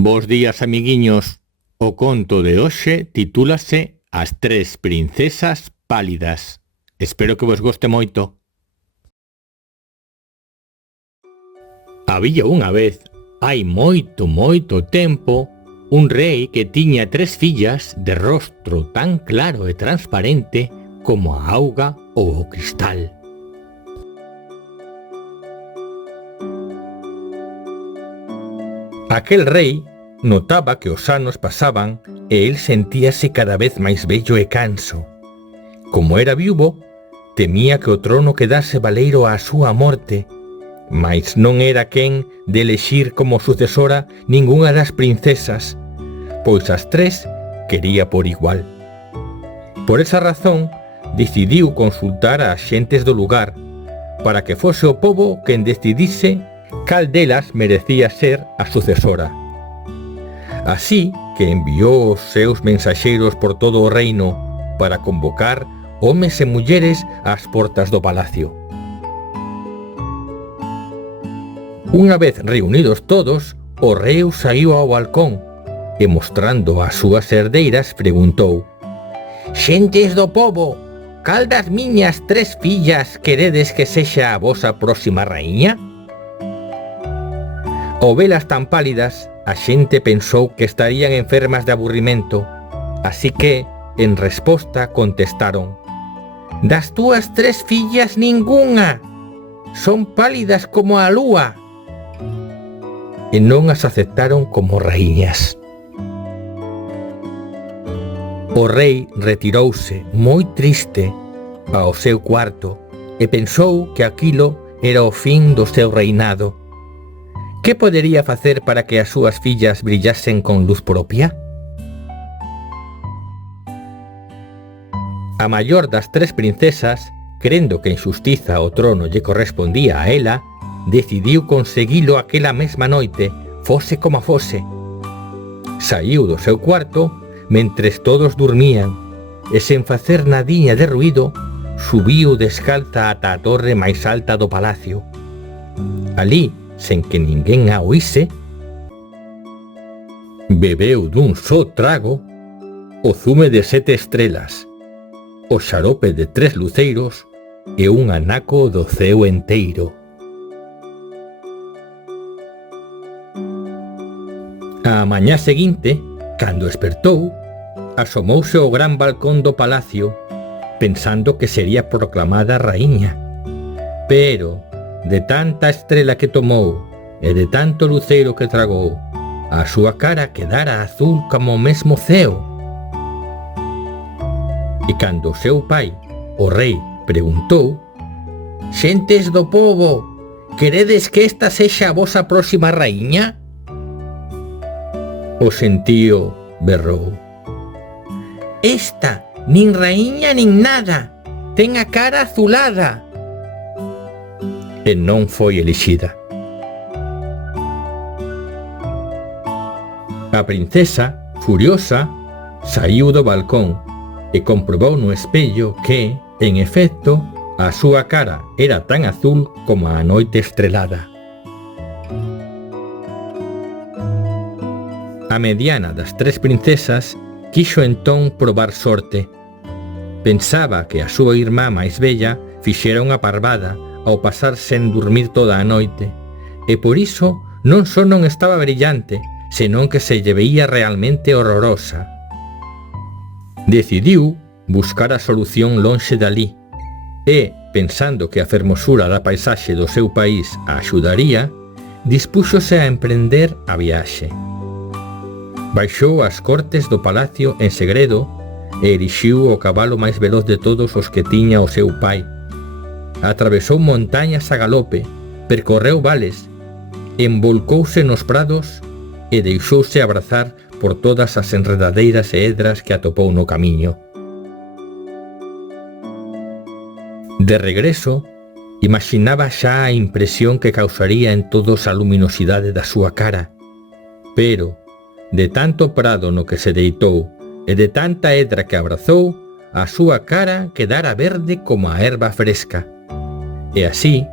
Bos días, amiguiños. O conto de hoxe titúlase As tres princesas pálidas. Espero que vos goste moito. Había unha vez, hai moito tempo, un rei que tiña tres fillas de rostro tan claro e transparente como a auga ou o cristal. Aquel rei notaba que os anos pasaban e el sentíase cada vez máis vello e canso. Como era viúvo, temía que o trono quedase baleiro á súa morte, mais non era quen de elexir como sucesora ningunha das princesas, pois as tres quería por igual. Por esa razón, decidiu consultar ás xentes do lugar, para que fose o pobo quen decidise cal delas merecía ser a sucesora. Así que enviou os seus mensaxeiros por todo o reino para convocar homes e mulleres ás portas do palacio. Unha vez reunidos todos, o rei saíu ao balcón e mostrando as súas herdeiras preguntou: «Xentes do pobo, cal das miñas tres fillas queredes que sexa a vosa próxima raíña?» Ao velas tan pálidas, a xente pensou que estarían enfermas de aburrimento, así que, en resposta, contestaron: «Das túas tres fillas ningunha, son pálidas como a lúa». E non as aceptaron como raíñas. O rei retirouse moi triste ao seu cuarto e pensou que aquilo era o fin do seu reinado. Que podería facer para que as súas fillas brillasen con luz propia? A maior das tres princesas, crendo que en xustiza o trono lle correspondía a ela, decidiu conseguilo aquela mesma noite, fose como fose. Saíu do seu cuarto mentres todos dormían e sen facer nadiña de ruído, subiu descalza ata a torre máis alta do palacio. Alí, sen que ninguén a oíse, bebeu dun só trago o zume de 7 estrelas, o xarope de 3 luceiros e un anaco do ceo enteiro. A mañá seguinte, cando espertou, asomouse ao gran balcón do palacio, pensando que sería proclamada raíña. Pero, de tanta estrela que tomou e de tanto luceiro que tragou, a súa cara quedara azul como o mesmo ceo. E cando o seu pai, o rei, preguntou: «Xentes do pobo, queredes que esta sexa a vosa próxima raíña?» O xentío berrou: «Esta, nin raíña nin nada, ten a cara azulada». E non foi elixida. A princesa, furiosa, saíu do balcón e comprobou no espello que, en efecto, a súa cara era tan azul como a noite estrelada. A mediana das tres princesas quixo entón probar sorte. Pensaba que a súa irmá máis bella fixera unha parvada ao pasar sen dormir toda a noite, e por iso non só non estaba brillante, senón que se lle veía realmente horrorosa. Decidiu buscar a solución lonxe dali, e, pensando que a fermosura da paisaxe do seu país a axudaría, dispúxose a emprender a viaxe. Baixou as cortes do palacio en segredo e erixiu o cabalo máis veloz de todos os que tiña o seu pai. Atravesou montañas a galope, percorreu vales, envolcouse nos prados e deixouse abrazar por todas as enredadeiras e edras que atopou no camiño. De regreso, imaginaba xa a impresión que causaría en todos a luminosidade da súa cara, pero, de tanto prado no que se deitou e de tanta edra que abrazou, a súa cara quedara verde como a erva fresca. E así,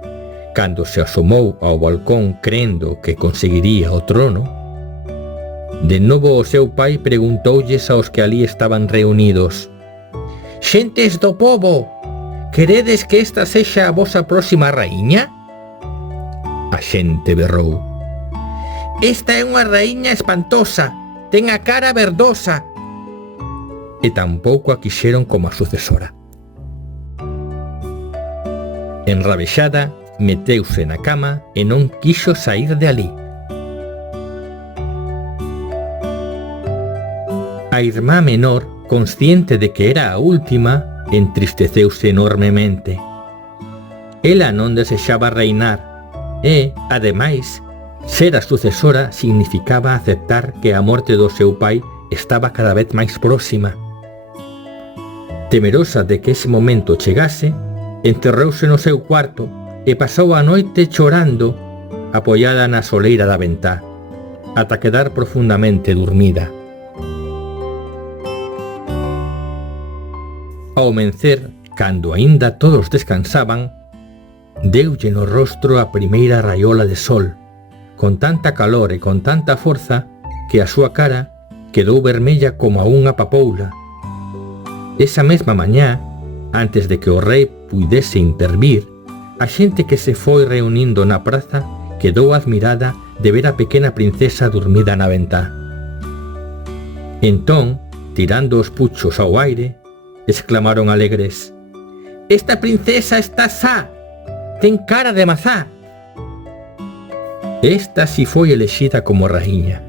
cando se asomou ao balcón crendo que conseguiría o trono, De novo o seu pai preguntoulles aos que ali estaban reunidos: «Xentes do pobo, queredes que esta sexa a vosa próxima raíña?» A xente berrou: «Esta é unha raíña espantosa, ten a cara verdosa!» E tampouco a quixeron como a sucesora. Enrabexada, meteuse na cama e non quixo saír de alí. A irmá menor, consciente de que era a última, entristeceuse enormemente. Ela non desexaba reinar e, ademais, ser a sucesora significaba aceptar que a morte do seu pai estaba cada vez máis próxima. Temerosa de que ese momento chegase, encerrouse no seu cuarto e pasou a noite chorando, apoiada na soleira da ventá, ata quedar profundamente dormida. Ao mencer, cando aínda todos descansaban, deulle no rostro a primeira raiola de sol, con tanta calor e con tanta forza que a súa cara quedou vermella como a unha papoula. Esa mesma mañá, antes de que o rei puidese intervir, a xente que se foi reunindo na praza quedou admirada de ver a pequena princesa dormida na ventá. Entón, tirando os puchos ao aire, exclamaron alegres: «Esta princesa está sá! Ten cara de mazá!» Esta si foi elexida como raíña.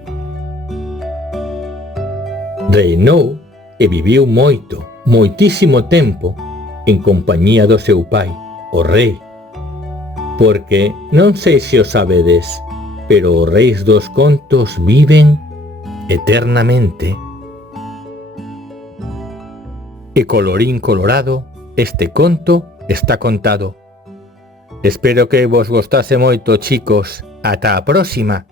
Reinou e viviu moito, moitísimo tempo, en compañía do seu pai, o rei. Porque, non sei se o sabedes, pero os reis dos contos viven eternamente. E colorín colorado, este conto está contado. Espero que vos gostase moito, chicos. Ata a próxima.